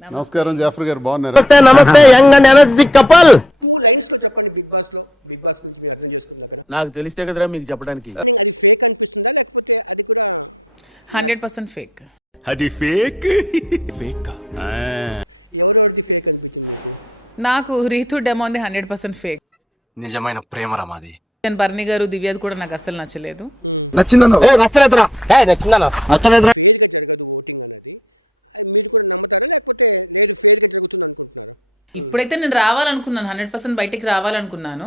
నమస్కారం జాఫర్ గారు, బాగున్నారా? నమస్తే యంగ్ అండ్ ఎనర్జెటిక్ కపుల్. నాకు తెలిస్తే కదరా మీకు చెప్పడానికి. 100% ఫేక్. అది ఫేక్ ఫేక్. నాకు రీతు డెమో ఉంది 100% ఫేక్. నిజమైన ప్రేమ రమాది. బర్ని గారు దివ్యది కూడా నాకు అస్సలు నచ్చలేదు. నచ్చలేదురా. ఇప్పుడైతే నేను రావాలనుకున్నాను, 100% బయటికి రావాలనుకున్నాను.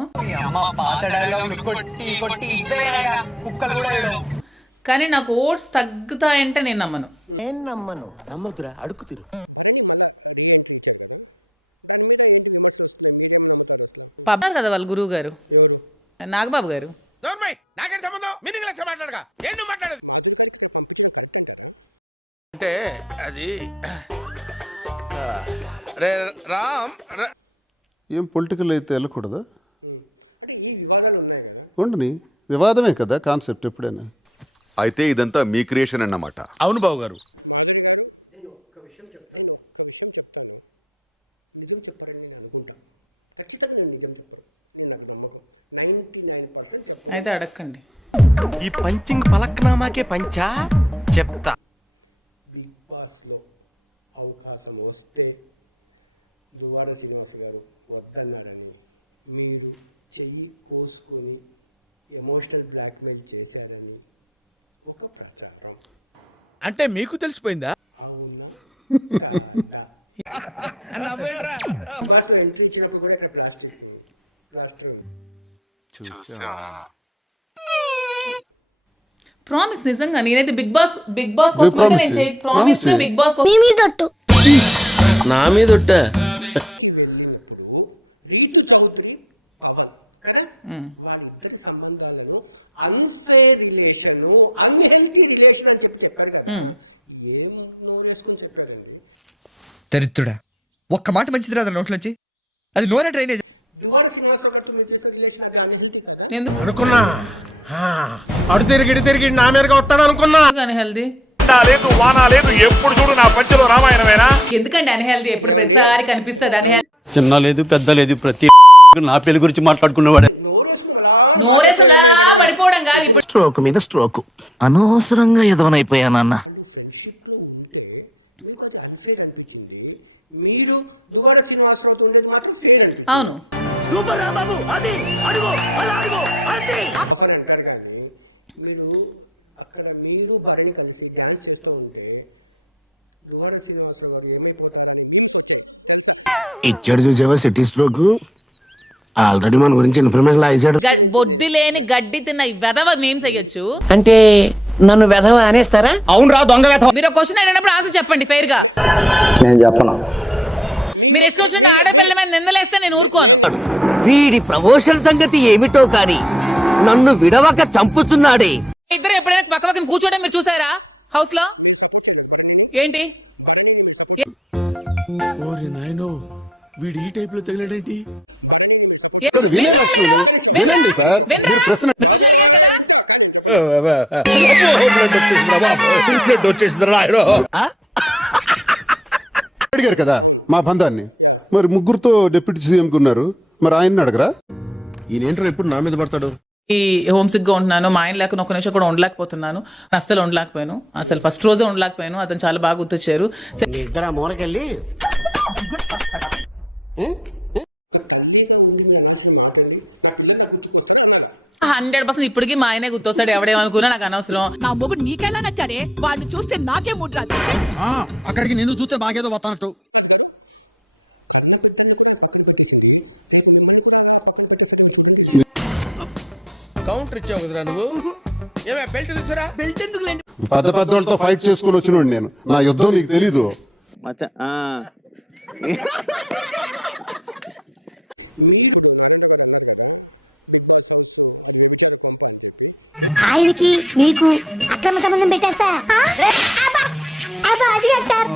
కానీ నాకు ఓట్స్ తగ్గుతాయంటే నేను నమ్మను. నమ్మొద్దురా, అడుగు తీరు. పబ్బారు కదా వాళ్ళ గురువు గారు నాగబాబు గారు. అంటే అది రామ్ ఏం పొలిటికల్ అయితే వెళ్ళకూడదా? ఉండని వివాదమే కదా కాన్సెప్ట్ ఎప్పుడైనా. అయితే ఇదంతా మీ క్రియేషన్ అన్నమాట. అవును బాబు గారు. అయితే అడగండి. ఈ పంచింగ్ పలక్నామాకే పంచా చెప్తా. మీరు చెయ్యి కోసుకుని ఎమోషనల్ బ్లాక్మెయిల్ చేశారని ఒక ప్రచారం. అంటే మీకు తెలిసిపోయిందా? ప్రామిస్ నిజంగా నేనైతే బిగ్ బాస్ కోసం నేను ప్రామిస్ బిగ్ బాస్ నా మీద ఒట్ట. దరిద్రుడా, ఒక్క మాట మంచిది రాదు నోట్లోంచి. అది నోరే డ్రైనేజ్. అనుకున్నా అడు తిరిగి నా మీదగా వస్తాడు అనుకున్నా. అన్హెల్దీ లేదు, వానా లేదు, ఎప్పుడు చూడు నా పంచలో రామాయణమేనా? ఎందుకండి అన్హెల్దీ? ఎప్పుడు ప్రతిసారి కనిపిస్తుంది అన్హెల్దీ. చిన్న లేదు పెద్ద లేదు, ప్రతి నా పెళ్లి గురించి మాట్లాడుకున్నవాడే. నోరేసులా పడిపోవడం కాదు. ఇప్పుడు స్ట్రోక్ మీద స్ట్రోక్. అనవసరంగా ఎదవనైపోయానన్న. అవును సూపర్ బాబు, అది అడుగు అలా అడుగు అది. మీరు అక్కడ మీరు భార్య కలిసి ధ్యానం చేస్తూ ఉంటే దువ్వాడ శ్రీనివాసరావు ఏమైపోతారు? ఇచ్చాడు చూసావా సిటీ స్ట్రోక్. ఆల్రెడీ మన గురించి ఇన్ఫర్మేషన్ ఇచ్చాడు. బొద్ది లేని గడ్డి తిన్న వెధవ మేం చెయ్యొచ్చు అంటే నన్ను వెధవ అనేస్తారా? అవును రా, దొంగ వెధవ. మీరు క్వశ్చన్ అడిగినప్పుడు ఆన్సర్ చెప్పండి ఫెయిర్ గా. నేను చెప్పను. మీరు ఇష్టం వచ్చిన ఆడపిల్ల మీద నిందలేస్తే నేను ఊరుకోను. వీడి ప్రమోషన్ సంగతి ఏమిటో కానీ నన్ను విడవక చంపుతున్నాడే. ఇద్దరు ఎప్పుడైనా పక్క పక్కన కూర్చోవడం మీరు చూసారా హౌస్ లో? ఏంటి వీడు ఈ టైప్ లో తగిలాడేంటి? వినండి సార్, మీరు ప్రశ్న అడిగారు కదా. అడిగారు కదా మా బంధాన్ని. మరి ముగ్గురుతో డిప్యూటీ సీఎం ఉన్నారు, మరి ఆయన్ని అడగరా? ఈయనేంటారు ఎప్పుడు నా మీద పడతాడు? ఈ హోమ్ సిక్ గా ఉంటున్నాను, మా ఆయన లేకుండా ఒక నిమిషం కూడా ఉండలేకపోతున్నాను. అసలు ఉండలేకపోయాను, అసలు ఫస్ట్ రోజే ఉండలేకపోయాను. అతను చాలా బాగా గుర్తొచ్చారు. ఇద్దరు మూలకెళ్ళి 100% ఇప్పటికీ మా ఆయనే గుర్తొస్తాడు. ఎవడేమనుకున్నా నాకు అనవసరం. నా మొగుడు నీకెలా నచ్చాడే? వాడిని చూస్తే నాకే మూడు రాదు. అక్కడికి నిన్ను చూస్తే బాగేదో వస్తానట్టు. కౌంటర్ ఇచ్చావు కదరా నువ్వు. ఏమే బెల్ట్ తీసురా. బెల్ట్ ఎందుకు లేండి? పెద్ద పెద్ద వాళ్ళతో ఫైట్ చేసుకుని వచ్చినోడు నేను. నా యుద్ధం నీకు తెలీదు. ఆయనకి నీకు అక్రమ సంబంధం పెట్టేస్తా. అది కాదు సార్,